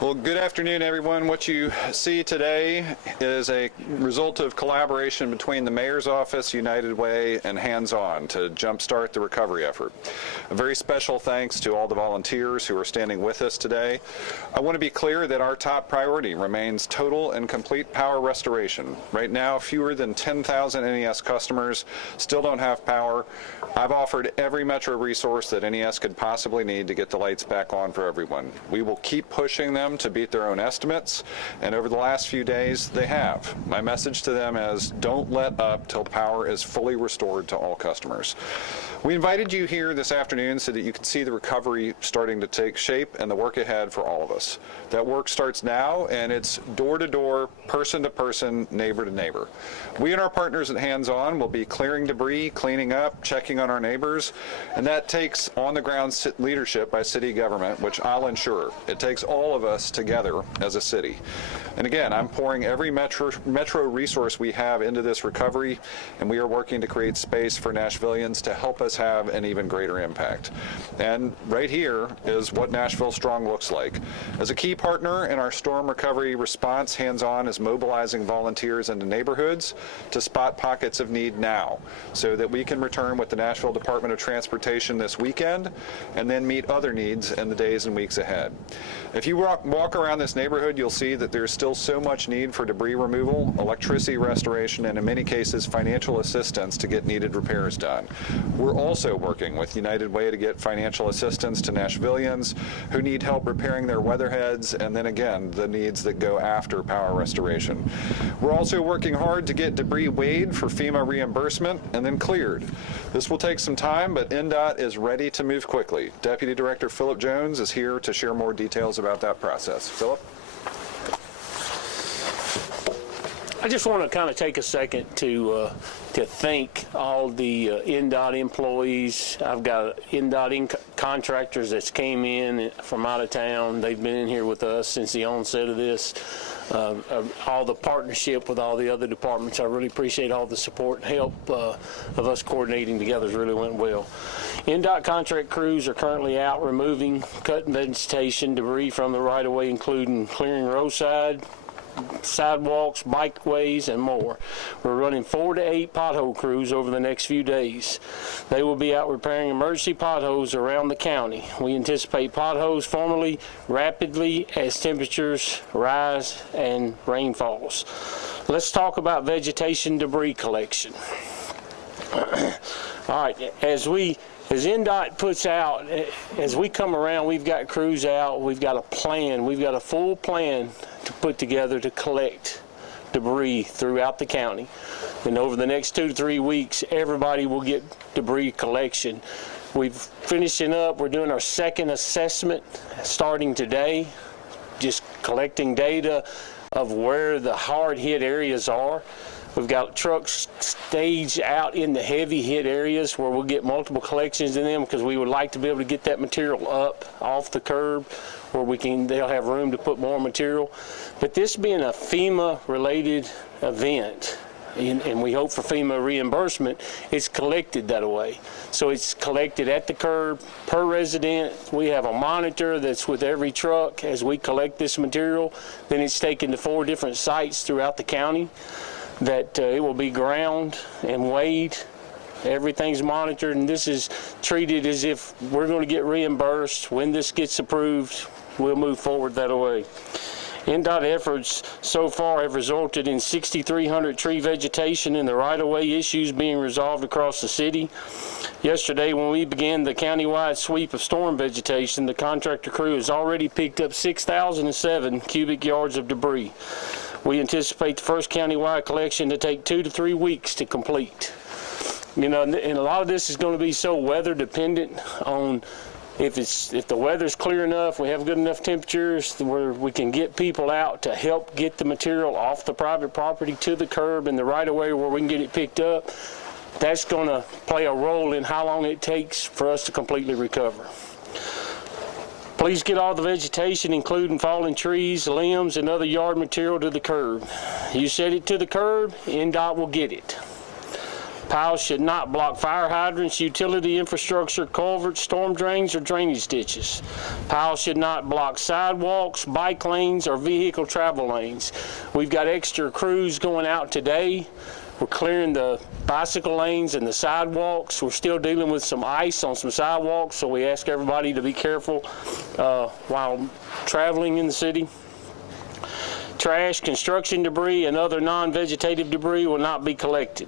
Well, good afternoon, everyone. What you see today is a result of collaboration between the Mayor's Office, United Way, and Hands On to jumpstart the recovery effort. A very special thanks to all the volunteers who are standing with us today. I want to be clear that our top priority remains total and complete power restoration. Right now, fewer than 10,000 NES customers still don't have power. I've offered every Metro resource that NES could possibly need to get the lights back on for everyone. We will keep pushing them to beat their own estimates, and over the last few days they have. My message to them is don't let up till power is fully restored to all customers. We invited you here this afternoon so that you can see the recovery starting to take shape and the work ahead for all of us. That work starts now, and it's door to door, person to person, neighbor to neighbor. We and our partners at Hands On will be clearing debris, cleaning up, checking on our neighbors, and that takes on the ground leadership by city government, which I'll ensure. It takes all of us together as a city. And again, I'm pouring every Metro resource we have into this recovery, and we are working to create space for Nashvillians to help us have an even greater impact. And right here is what Nashville Strong looks like. As a key partner in our storm recovery response, Hands On is mobilizing volunteers into neighborhoods to spot pockets of need now so that we can return with the Nashville Department of Transportation this weekend and then meet other needs in the days and weeks ahead. If you walk around this neighborhood, you'll see that there's still so much need for debris removal, electricity restoration, and in many cases financial assistance to get needed repairs done. We're also working with United Way to get financial assistance to Nashvillians who need help repairing their weatherheads, and then again, the needs that go after power restoration. We're also working hard to get debris weighed for FEMA reimbursement and then cleared. This will take some time, but NDOT is ready to move quickly. Deputy Director Philip Jones is here to share more details about that process. Philip? I just want to kind of take a second to thank all the NDOT employees. I've got NDOT contractors that's came in from out of town. They've been in here with us since the onset of this. All the partnership with all the other departments. I really appreciate all the support and help of us coordinating together. It really went well. NDOT contract crews are currently out removing, cutting vegetation, debris from the right-of-way, including clearing roadside, sidewalks, bikeways, and more. We're running 4 to 8 pothole crews over the next few days. They will be out repairing emergency potholes around the county. We anticipate potholes forming rapidly as temperatures rise and rain falls. Let's talk about vegetation debris collection. All right, as NDOT puts out, as we come around, we've got crews out, we've got a plan, we've got a full plan to put together to collect debris throughout the county. And over the next 2 to 3 weeks, everybody will get debris collection. We've finishing up, we're doing our second assessment starting today, just collecting data of where the hard hit areas are. We've got trucks staged out in the heavy hit areas where we'll get multiple collections in them because we would like to be able to get that material up off the curb where they'll have room to put more material. But this being a FEMA related event, and we hope for FEMA reimbursement, it's collected that way. So it's collected at the curb per resident. We have a monitor that's with every truck as we collect this material. Then it's taken to 4 different sites throughout the county that it will be ground and weighed. Everything's monitored, and this is treated as if we're going to get reimbursed. When this gets approved, we'll move forward that way. NDOT efforts so far have resulted in 6,300 tree vegetation and the right-of-way issues being resolved across the city. Yesterday, when we began the countywide sweep of storm vegetation, the contractor crew has already picked up 6,007 cubic yards of debris. We anticipate the first countywide collection to take 2 to 3 weeks to complete. You know, and a lot of this is going to be so weather dependent on if the weather's clear enough, we have good enough temperatures where we can get people out to help get the material off the private property to the curb and the right of way where we can get it picked up. That's going to play a role in how long it takes for us to completely recover. Please get all the vegetation, including fallen trees, limbs, and other yard material to the curb. You set it to the curb, NDOT will get it. Piles should not block fire hydrants, utility infrastructure, culverts, storm drains, or drainage ditches. Piles should not block sidewalks, bike lanes, or vehicle travel lanes. We've got extra crews going out today. We're clearing the bicycle lanes and the sidewalks. We're still dealing with some ice on some sidewalks, so we ask everybody to be careful while traveling in the city. Trash, construction debris, and other non-vegetative debris will not be collected.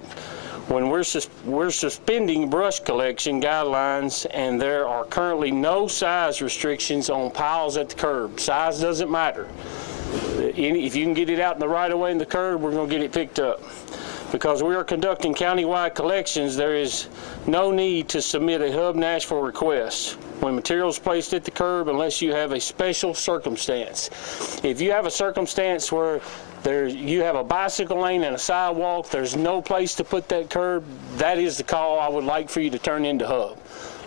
When we're suspending brush collection guidelines, and there are currently no size restrictions on piles at the curb. Size doesn't matter. If you can get it out in the right of way in the curb, we're going to get it picked up. Because we are conducting countywide collections, there is no need to submit a Hub Nashville request when material is placed at the curb unless you have a special circumstance. If you have a circumstance where you have a bicycle lane and a sidewalk, there's no place to put that curb, that is the call I would like for you to turn into Hub.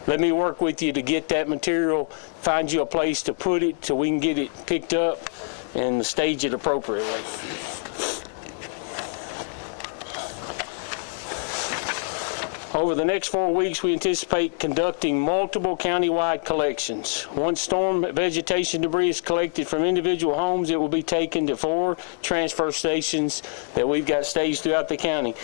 Let me work with you to get that material, find you a place to put it so we can get it picked up and stage it appropriately. Over the next 4 weeks, we anticipate conducting multiple countywide collections. Once storm vegetation debris is collected from individual homes, it will be taken to 4 transfer stations that we've got staged throughout the county,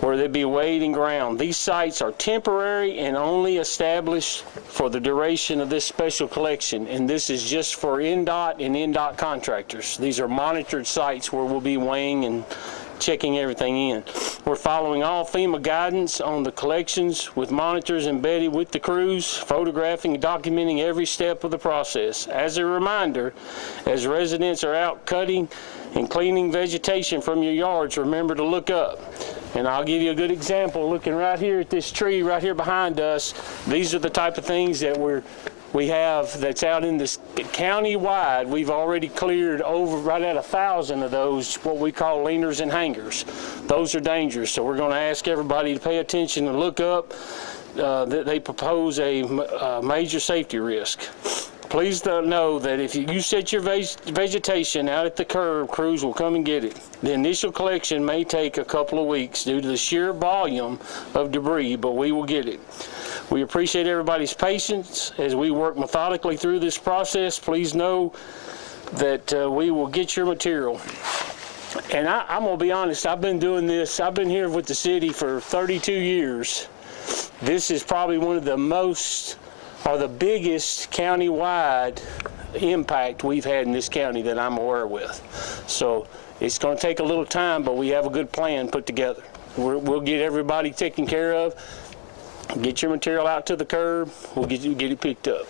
where they'll be weighed and ground. These sites are temporary and only established for the duration of this special collection, and this is just for NDOT and NDOT contractors. These are monitored sites where we'll be weighing and checking everything in. We're following all FEMA guidance on the collections with monitors embedded with the crews, photographing and documenting every step of the process. As a reminder, as residents are out cutting and cleaning vegetation from your yards, remember to look up. And I'll give you a good example. Looking right here at this tree right here behind us, these are the type of things that we have that's out in this county-wide. We've already cleared over right at 1,000 of those, what we call leaners and hangers. Those are dangerous, so we're going to ask everybody to pay attention and look up. They propose a major safety risk. Please know that if you set your vegetation out at the curb, crews will come and get it. The initial collection may take a couple of weeks due to the sheer volume of debris, but we will get it. We appreciate everybody's patience as we work methodically through this process. Please know that we will get your material. And I'm going to be honest, I've been doing this. I've been here with the city for 32 years. This is probably one of the most, or the biggest countywide impact we've had in this county that I'm aware with. So it's going to take a little time, but we have a good plan put together. We'll get everybody taken care of. Get your material out to the curb. We'll get it picked up.